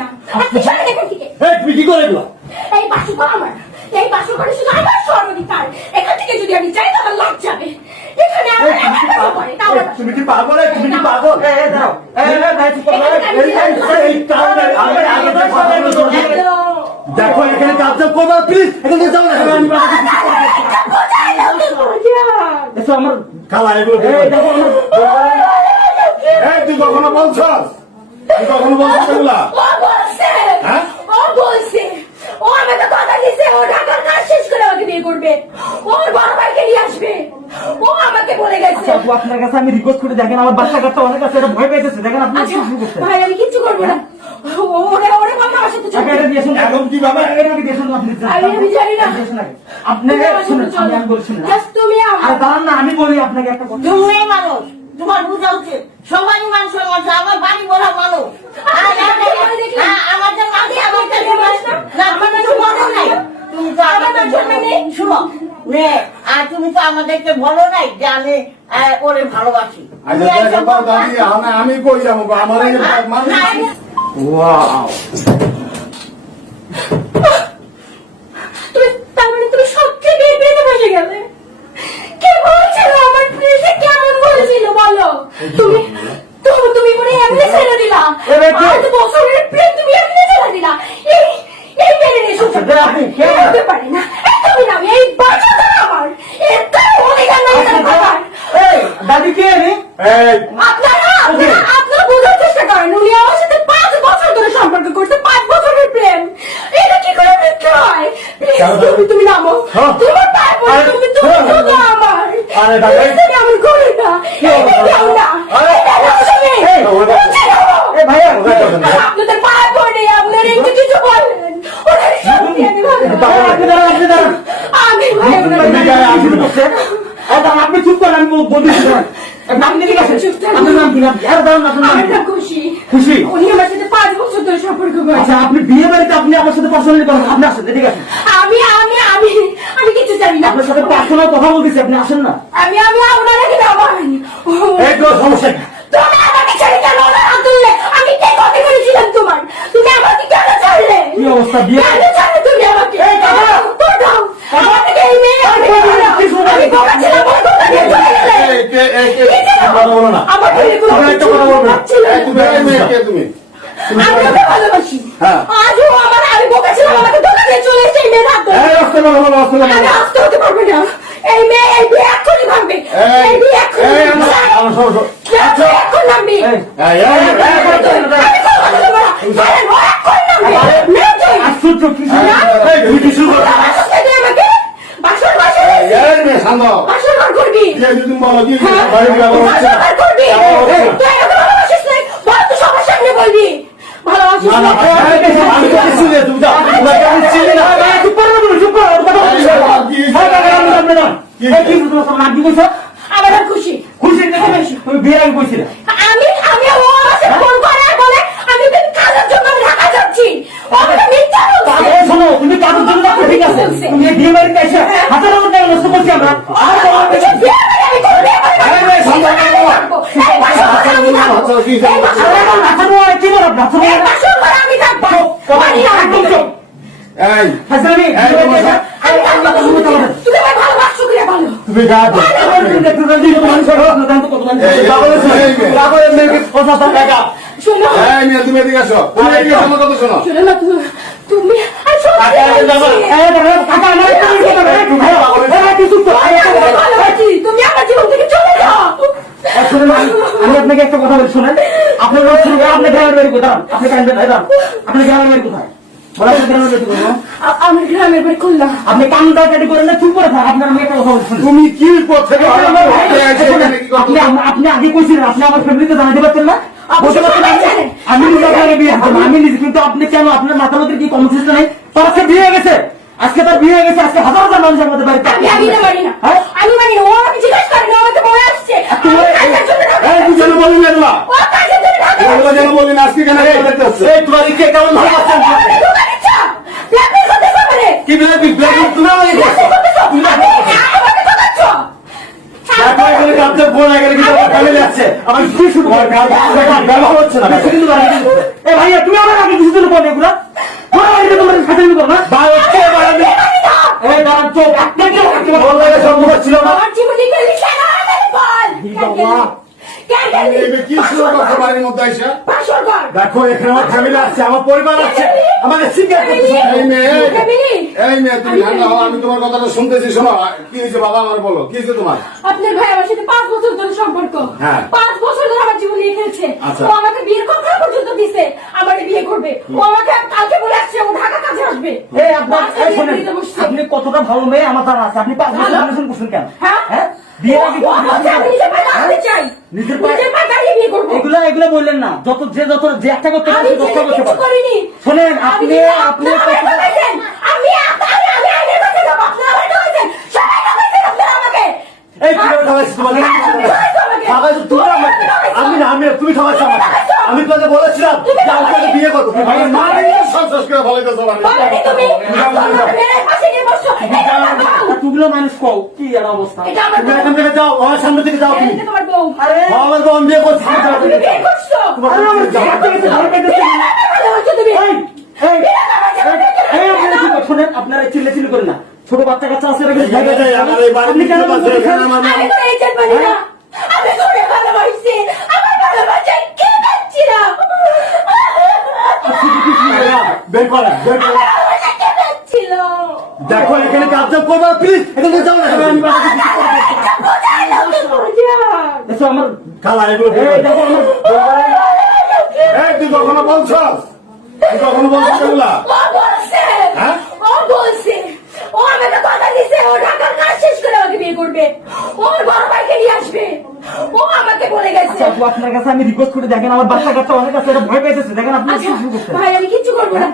না। আপনি সরেন এখান থেকে। তুমি কি করে দিলা? এই বাসুঘর আমার, এই বাসুঘর শুধু আমার সর্বাধিকার। এখান থেকে যদি আমি যাই তাহলে লাগ যাবে। এখানে আমার বাসা করে, তাও আমার বাসা। তুমি কি পাগল? তুমি কি পাগল? দাঁড়াও। ভাই চুপ করো। দেখো এখানে কাজ করবো প্লিজ, এখানে যাও না। এসো আমার খালা এগুলো। তুই কখনো বলছস? তুই কখনো বলছিস এগুলা? ও বলছে, হ্যাঁ? ও বলছে, ও আমাকে কথা দিছে, ও ঢাকার কাজ শেষ করে আমাকে বিয়ে করবে, ওর বড় ভাইকে নিয়ে আসবে, ও আমাকে বলে গেছে। আপু আপনার কাছে আমি রিকোয়েস্ট করে দেখেন, আমার বাচ্চা কাচ্চা অনেক আছে, এটা ভয় পাইতেছে, দেখেন আপনি আচ্ছা, শুরু করছেন। ভাই আমি কিচ্ছু করবো না, ওরে ওরে বলতে আমার সাথে চলবে। এটা দিয়ে শুনুন, এখন কি বাবা? এটা দিয়ে শুনুন আপনি। আমি জানি না। আপনি শুনুন, আমি বলছি শুনুন। জাস্ট তুমি আর দাঁড়ান না, আমি বলি আপনাকে একটা কথা। তুমি মানুষ, তোমার বোঝা উচিত সবারই মানুষ আছে, আমার বাড়ি বলা মানুষ। আমার জন্য আগে আমার কাছে না, আমার কিছু বলো নাই। তুমি তো আমাদের জন্য শুনো মেয়ে, আর তুমি তো আমাদেরকে বলো নাই যে আমি ওরে ভালোবাসি। আমি কই যাবো আমার মানুষ। ওয়াও, তুমি তার মানে তুমি সত্যি বিয়ে পেতে বসে গেলে? কে বলছিল আমার প্রেসে কেমন বলেছিল বলো? তুমি তুমি মনে এমনি ছেড়ে দিলা? 5 বছরের প্রেম তুমি এমনি ছেড়ে দিলা? এই এই মেনে নিয়ে সুযোগ হতে পারি না। তুমি না, এই বাচ্চাটা আমার এত অধিকার নাই থাকার। দাদি কে রে? আপনারা বোঝার চেষ্টা করেন, উনি আমার সাথে 5 বছর ধরে সম্পর্ক করছে, 5 বছরের প্রেম। এটা কি করে মিথ্যা হয়? তুমি নামো, তোমার পায়ে পড়ে, তুমি শুধু আমার। আমি করি না, এটাও না, আপনাদের পায়ে পড়ে আপনার একটু কিছু বলেন, ওনার সত্যি আমি আপনি চুপ করেন, আমি বলতেছি। আপনি ঠিক আছে, আপনার নাম কি? খুশি খুশি। উনি আমার সাথে 5 বছর ধরে সম্পর্ক করেছে। আচ্ছা, আপনি বিয়ে বাড়িতে আপনি আমার সাথে পার্সোনালি করেন, আপনি আসেন, ঠিক আছে? আমি আমি আমি আমি কিছু জানি না। আপনার সাথে পার্সোনাল কথা বলতেছি, আপনি আসেন না। আমি আমি আপনারা কি আমার এই তো সমস্যা কি? তুমি আমাকে ছেড়ে কেন ওনার হাত ধরলে? আমি কি ক্ষতি করেছিলাম তোমার? তুমি আমাকে কেন ছাড়লে? কি অবস্থা বিয়ে? কেন ছাড়লে তুমি আমাকে? তোর দাও আমাকে এই মেয়ে আমি বোকা ছিলাম, বড় কথা নিয়ে চলে গেলে। কথা বলো না। আমার ছেলে কোনো একটা কথা বলবে। তুমি আমি ওকে ভালোবাসি। হ্যাঁ। আজও আমি বোকা ছিলাম, আমাকে ধোকা দিয়ে চলে এসেছে এই মেয়ের হাত ধরে। আমি আসতে হতে পারবে না। এই মেয়ে এই বিয়ে এক্ষুনি ভাঙবে। এই বিয়ে এক্ষুনি এখন নামবি। আশ্চর্য কি? বাসর ঘর করবি। সবার সামনে বলবি ভালোবাসিস না। আমার আর খুশি খুশি তুমি বিয়ে আগে বলছিলে। আমি আমি ও আমাকে ফোন করে আর বলে আমি তো কাজের জন্য ঢাকা যাচ্ছি। ও আমাকে মিথ্যা বলছে। শোনো, তুমি কাজের জন্য ঠিক আছে, তুমি বিয়ে বাড়িতে এসে হাজার হাজার টাকা নষ্ট করছি আমরা। তুমি গা তুমি এদিকে আসো, আমার কথা শোনো। তুমি তুমি আমার জীবন থেকে চলে যাও। আমি আপনাকে একটা কথা বলি, শোনেন। আপনার আপনার গ্রামের বাড়ি কোথায়? আপনি আপনার গ্রামের বাড়ি কোথায়? আমার গ্রামের বাড়ি খুললাম। আপনি কামটা কাটি করেন না, চুপ করে থাক। আপনার আমি একটা কথা বলছি, তুমি কি পথ থেকে আপনি আগে কইছিলেন আপনি আমার ফ্যামিলিতে জানাতে পারতেন না? আমি নিজে আপনাকে বিয়ে করতাম, আমি নিজে। কিন্তু আপনি কেন, আপনার মাথার মধ্যে কি কমন সেন্স নেই? তার আজকে বিয়ে হয়ে গেছে, আজকে তার বিয়ে হয়ে গেছে, আজকে হাজার হাজার মানুষ আমাদের বাড়িতে। আমি মানি না, আমি মানি না। ও আমাকে জিজ্ঞেস করেনি, আমাকে বলে আসছে বলি না আজকে কেন তোমার ইচ্ছে কেমন ভালো কি ভাইয়া তুমি আমার আগে কিছু দিন পর বলে এগুলা? এটা তোমার ফাটামি করো না? ভাই কে বাড়াবে এই দাঁড়ান, চোখ আপনি কি ওর লাগে সম্ভব ছিল না আমার জীবনে গেলি কেন আমাকে বল কেন গেলি এই কি ছিল কথা বাড়ির মধ্যে আইসা বাসর ঘর দেখো এখানে আমার ফ্যামিলি আছে আমার পরিবার আছে আমাদের শিকার করতেছে এই মেয়ে তুমি ঠান্ডা হও আমি তোমার কথাটা শুনতেছি শোনো কি হয়েছে বাবা আমার বলো কি হয়েছে তোমার আপনার ভাই আমার সাথে 5 বছর ধরে সম্পর্ক হ্যাঁ। 5 বছর ধরে আমার জীবন নিয়ে খেলছে আচ্ছা। ও আমাকে বিয়ের কথা পর্যন্ত দিছে আমারে বিয়ে করবে ও আমাকে কালকে বলে আসছে ও ঢাকা কাজে আসবে এই আপনার আজকে এই বিয়ে শোনেন, দিতে বসছে। আপনি কতটা ভালো মেয়ে আমার জানা আছে। আপনি 5 বছর ভালো? রিলেশন করছেন কেন? হ্যাঁ? হ্যাঁ? বিয়ে আগে ও বলছে আমি নিজের পায়ে দাঁড়াতে চাই নিজের পায়ে- নিজের পায়ে দাঁড়িয়ে বিয়ে করবো এগুলা বললেন না। যে একটা করতে পারে আমি সে দশটা করতে কিছু পারে। করিনি শোনেন, আমি আপনি আমারে ঠকাইছেন। আমি আইনের কাছে যাবো আপনারা আমারে ঠকাইছেন সবাই ঠকাইছেন আপনারা আমাকে এই কি করে ঠকাইছিস তোমাকে ঠকাইছো তুমি আমাকে আমি না আমি তুমি ঠকাইছো আমাকে আমি তোকে বলেছিলাম যে আমি তোকে বিয়ে করবো তুই ভাই মা নিয়ে সন্ত্রাস করে ফলাইতেছো মানে বলেনি তুমি আমার মেয়ের পাশে গিয়ে বসছো এটা আমার বউ তুগুলো মানুষ কও কি এর অবস্থা? এটা আমার তুমি এখান থেকে যাও আমার সামনে থেকে যাও তুমি এটা তোমার বউ আরে আমার বউ আমি বিয়ে করছি তুমি বিয়ে করছো আরে আমার জামা থেকে ধরে পেতেছে। ভালোবাসো তুমি এই আপনারা কি করছেন? শোনেন, আপনারা চিল্লাচিল্লি করেন না। ছোট বাচ্চা কাচ্চা আছে এরা কিন্তু ভয় পায়। আমার এই বাড়ির আপনি কেন ভিতরে বলছেন? এখানে আমার আমি তো এই জন্ম না আমি করে ভালোবাসছি আমার ভালোবাসায় কে পাচ্ছিলাম বের করেন বের করেন ভালোবাসা কে পাচ্ছিল দেখো এখানে কাজ করবো প্লিজ এখান থেকে যাও না আমি বাসাতে কিছু করবো না। বোঝাই না তো বোঝা এসো আমার খালা এগুলো এই দেখো আমার এই তুই কখনো বলছস তুই কখনো বলছিস এগুলা ও বলছে হ্যাঁ? ও বলছে ও আমাকে কথা দিছে ও ঢাকার কাজ শেষ করে আমাকে বিয়ে করবে ওর বড় ভাইকে নিয়ে আসবে ও আমাকে বলে গেছে আচ্ছা, আপু, আপনার কাছে আমি রিকোয়েস্ট করে দেখেন আমার বাচ্চা কাচ্চা অনেক আছে এরা ভয় পাইতেছে দেখেন আপনি আচ্ছা কি শুরু করছেন ভাই আমি কিচ্ছু করবো না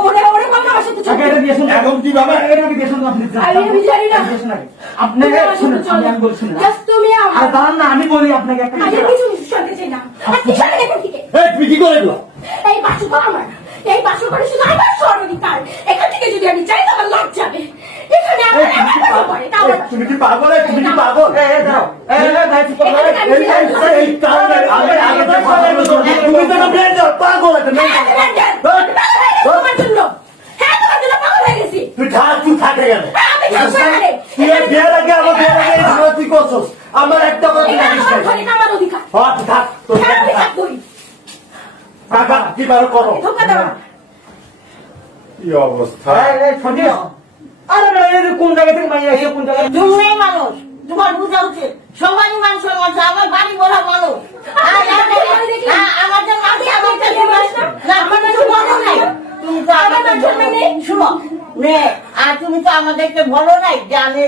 ওরে ওরে বল আমার সাথে চল আগে এটা দিয়ে শুনুন এখন কি বাবা? এটা দিয়ে শুনুন আপনি আমি জানি না। আপনি শুনুন আমি বলছি না জাস্ট তুমি আর আমার দাঁড়ান না আমি বলি আপনাকে একটা আমি কথা। কিছু শুনতে চাই না আপনি সরেন এখান থেকে এই তুই কি করে এগুলো এই বাসুঘর আমার এই বাসুঘরে শুধু আমার সর্বাধিকার এখান থেকে যদি আমি চাই তো আমার লাভ যাবে এখানে আমার আমার বাসা পড়ে, এটা আমার বাসা। তুমি কি পাগল তুমি কি পাগল দাঁড়াও ভাই চুপ করো। এই কারণে আমি আগে থেকে তুমি তো বের যাও পাগল একটা মেয়ে তোমার জন্য হ্যাঁ তোমার জন্য পাগল হয়ে গেছি তুই থাক তুই থাকে গেল আমি থাকবো এখানে। তুই বিয়ের আগে আমার বিয়ের আগে এই ঝামেলা তুই করছস আমার একটা কথা এটা জানিস আমার ঘর, না এটা আমার অধিকার হ্যাঁ তুই থাক তোর হ্যাঁ আমি থাকবোই টাকা কি পারো করো ধোকা দাও কি অবস্থা আরে না, এই যে কোন জায়গা থেকে মাইয়া এসে কোন জায়গা তুমি মানুষ তোমার বোঝা উচিত সবারই মানুষ আছে আমার বাড়ি বলা মানুষ আমার জন্য আমি আমাকে না আমার কিছু বলো নাই তুমি তো আমাদের জন্য শুনো মেয়ে আর তুমি তো আমাদেরকে বলো নাই যে আমি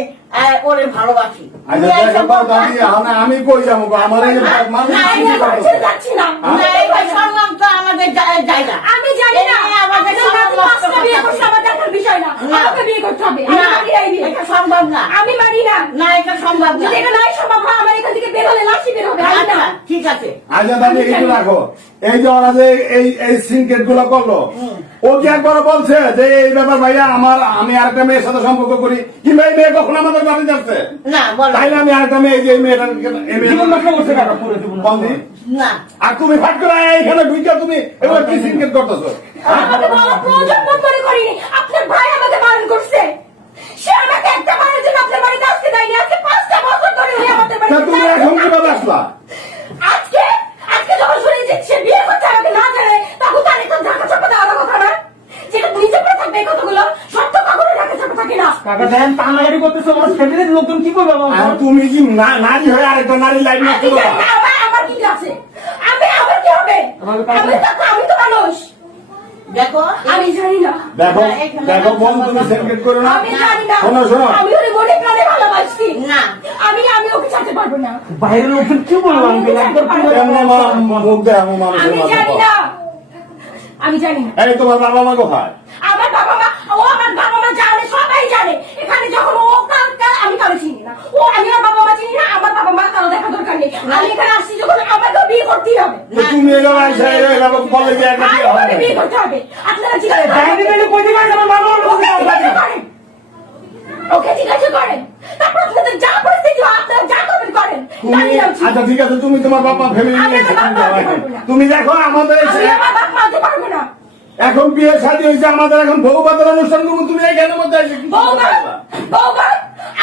ওরে ভালোবাসি তুমি আচ্ছা এইসব দেখো দাদি আমি কই যাবো গো? আমার এই মানুষ না, কি এই করতেছে? যাচ্ছি না না, এই সম্মান তো আমাদের জায়গা আমি জানি না আমাদের আপনার নাতি সম্মান নষ্ট পাঁচটা বিয়ে করতে করছে আমার দেখার বিষয় না না। আমাকে বিয়ে করতে হবে আমি না, মানি না এই বিয়ে। এটা সম্ভব না আমি মানি না না এটা সম্ভব না যদি এটা নাই সম্ভব হয় আমার এখান থেকে বের হলে লাশি বের হবে আমি আচ্ছা না ঠিক আছে আচ্ছা দাদি একটু রাখো এই যে ওরা যে এই সিনকেট গুলো করলো ও কি একবার বলছে যে এই ব্যাপার ভাইয়া আমি আরেকটা মেয়ের সাথে সম্পর্ক করি কিংবা এই মেয়ে কখন আমাদের বাড়ি যাচ্ছে না বলো তাইলে আমি আরেকটা মেয়ে এই যে এই মেয়েটা জীবন নষ্ট করছে কাকা পুরো জীবন নষ্ট। বন্ধি না আর তুমি ফাট করে এইখানে ঢুকে তুমি এবার কি সিনকেট করতেছো আমাকে বলা প্রয়োজন বোধ করে করিনি আপনার ভাই আমাকে বারণ করছে সে আমাকে একটা মারের জন্য আপনার বাড়িতে আসতে দেয়নি আজকে 5টা বছর ধরে উনি আমাদের তা বাড়িতে তুমি এখন কিভাবে আসলা আজকে আজকে যখন শুনেছি সে বিয়ে করছে আমাকে না জানে তখন তার একটা ঢাকা চাপা দেওয়ার কথা না যেটা তুমি চাপা থাকবে এই কথাগুলো সত্য কখনো ঢাকা চাপা থাকে না কাকা দেখেন টানাগাড়ি করতেছে আমার ফ্যামিলির লোকজন কি করবে আমার? আর তুমি কি নারী হয়ে আরেকটা নারী লাইফ নষ্ট আমি করবা জানি না, আমার কি আছে আমার কি হবে আমি তো মানুষ দেখো আমি জানি না দেখো দেখো বোন তুমি সিনকেট করো না আমি জানি না শোনো শোনো আমি ওরে মনে প্রাণে ভালোবাসি না। আমি ওকে ছাড়তে পারবো না বাইরের লোকজন কি বলবো আমি একবার পুরো- কেমনে মুখ দেখাবো মানুষের আমি মাথা জানি না আমি জানি না এই তোমার বাবা মা কোথায় আমার বাবা মা জানে সবাই জানে এখানে যখন ও আমি কারো চিনি না ও আমি আমার বাবা মা চিনি না আমার বাবা মা কারো দেখা দরকার নেই আমি এখানে আসছি যখন আমাকে বিয়ে করতেই হবে তো তুমি এরকম আইসা এরকম বলে যে একটা বিয়ে আমাকে হবে বিয়ে করতে হবে আপনারা জিজ্ঞাসা ডাইনি মেলে কই দিবেন আমার বাবা আমার লোক করেন ওকে জিজ্ঞাসা করেন তারপর আপনাদের যা পরিস্থিতি হয় আপনারা যা করবেন করেন তুমি দাঁড়িয়ে যাচ্ছি। আচ্ছা ঠিক আছে তুমি তোমার বাবা ফ্যামিলি আমি নিয়ে আমার বাপ মাকে পারবো না। তুমি দেখো আমাদের এই আমি আমার বাপ মাকে পারবো না এখন বিয়ে শাদী হয়েছে আমাদের এখন বউ বাজার অনুষ্ঠান করবো তুমি এখানের মধ্যে এসে কি বৌমা করবা? বৌমা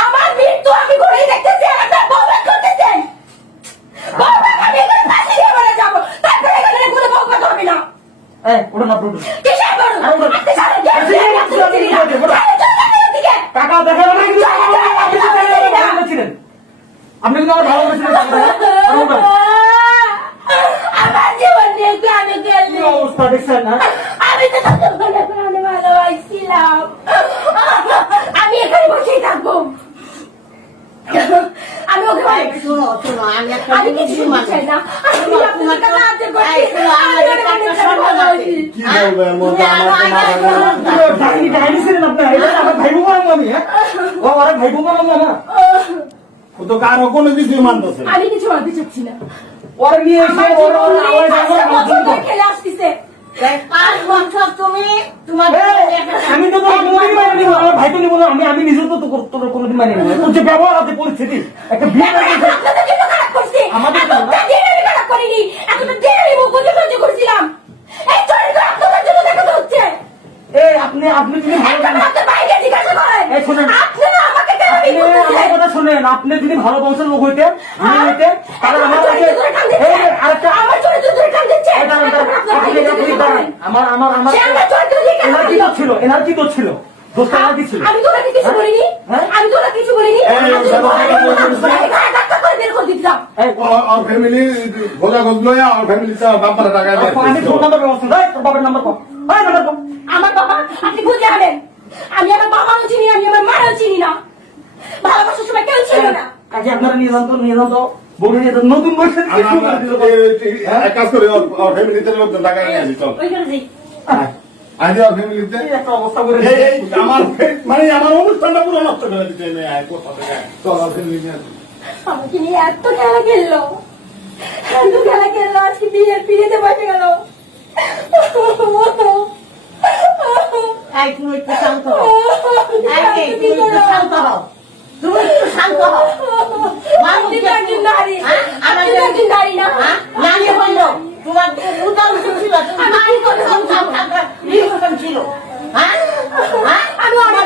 আমার মৃত্যু আমি ঘুরে দেখতেছি আর আপনার বৌমা করতেছেন বৌমা আমি এখানে ফাঁসি দিয়ে মারা যাবো তারপরে এখানে কোনো বৌমা করবি না এই ওটা না প্রভু কিসের বড় আপনি সারা জ্ঞান দিয়ে আপনি চিনি না দিকে টাকা দেখা না কিন্তু আপনি তো ছিলেন আপনি কিন্তু আমার ভালো ছিলেন আমার জীবন নিয়ে আমি কি গেলি অবস্থা দেখছেন না আমি তো তোকে মনে প্রাণে ভালোবাসছিলাম আমি এখানে বসেই থাকবো আমি ওকে এই, শোনো শোনো আমি একটা আমি জিনিস কিছু মানি। চাই না আমি শোনো, আপনার তোমার কাছে হাতে করছি এই, শোনো, আমাদের একটা সম্মান আছে। কি বলবো এর মধ্যে তুমি আমার আরো তো আগে মাথা শোনো। গরম। ডাইনি ডাইনি ছিলেন আপনি এটা আমার ভাই বোন আমি হ্যাঁ ও আমার ভাই বোন না ও তো কারো কোনো কিছু মানতেছে না। আমি কিছু ভাবতে চাচ্ছি না ওর নিয়ে এসে আমার ওর জীবন নিয়ে আওয়াজ পাঁচটা আমার বছর ধরে খেলে আসতেছে এই 5 বছর তুমি তোমার আমি তো তোমার কোনোদিন মানে নিব আমার ভাই তো নিব না আমি নিজেও তো তোর কোনোদিন মানে নিব তোর যে ব্যবহার আছে পরিস্থিতি একটা বিয়ে করে আমি আপনাদের জন্য খারাপ করছি আমাদের জন্য না? এতটা দিন আমি খারাপ করিনি এতটা দিন আমি মুখ বুঝে সহ্য করছিলাম এই চরিত্র আপনাদের জন্য দেখাতে হচ্ছে এই আপনি যদি ভালো একদম আপনার বাইরে জিজ্ঞাসা করেন এই শোনেন। আপনি না আমাকে কেন আপনি বিয়ে করতেছেন আমার কথা শুনেন আপনি যদি ভালো বংশের লোক হইতেন আমি হইতেন তাহলে আমার কাছে এই আরেকটা আমার চরিত্র ধরে কান দিচ্ছে এই দাঁড়ান, দাঁড়ান, আপনি এটা আপনি দাঁড়ান। আমার সে আমার চরিত্র দিয়ে কেন এনার্জি বললো? তো ছিল এনার্জি তো ছিল দোস্ত এনার্জি ছিল আমি তোরা কিছু বলিনি হ্যাঁ? আমি তোরা কিছু বলিনি এই, আমি দাদা, দাদা, আমি ঘাড় ধাক্কা করে বের করে দিতাম এই, আর ফ্যামিলি ভোজা গজলো আর ফ্যামিলি তো বাপারা টাকা আমি ফোন নাম্বার ব্যবস্থা দেয় তোর বাবার নাম্বার কো এই নাম্বার কো আমার বাবা আপনি বুঝে আনেন আমি আমার বাবাও চিনি না আমি আমার মাও চিনি না ভালোবাসার সময় কেউ ছিল না কাজে আপনারা নিয়ে যান তো বলে নিয়ে যান নতুন বয়সে এক কাজ করে আর ফ্যামিলিতে লোকজন টাকা নিয়ে আসি চল ওইখানে যাই আজ আর ফ্যামিলিতে একটা অবস্থা করে এই, এই, আমার মানে আমার অনুষ্ঠানটা পুরো নষ্ট করে দিতে নেই আয় কোথা থেকে চল আর ফ্যামিলিতে আমাকে নিয়ে এত খেলা খেললো এত খেলা খেললো আজকে বিয়ের পিড়িতে বসে গেল এই তুমি একটু শান্ত হও এই তুমি একটু শান্ত হও তুমি একটু শান্ত হও আপনি তো একজন নারী হ্যাঁ? আপনি তো একজন নারী না হ্যাঁ? নানি হইল তোমার উদাহরণ ছিল তুমি নারী করে সংসার থাকার রিলেশন ছিল হ্যাঁ হ্যাঁ আমি অনেক